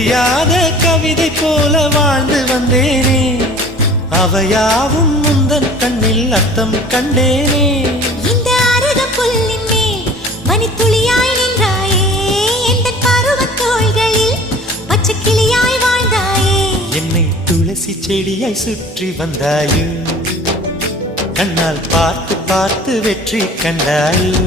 புரியாத கவிதை போல வாழ்ந்து வந்தேனே, அவையாவும் முந்தன் கண்ணில் அர்த்தம் கண்டேனே. இந்த அருக புல்லின் மேல் மணித்துளியாய் நின்றாயே, எந்த பருவத் தோள்களில் பச்சை கிளியாய் வாழ்ந்தாயே. என்னை துளசி செடியாய் சுற்றி வந்தாயோ, கண்ணால் பார்த்து பார்த்து வெற்றி கண்டாயோ.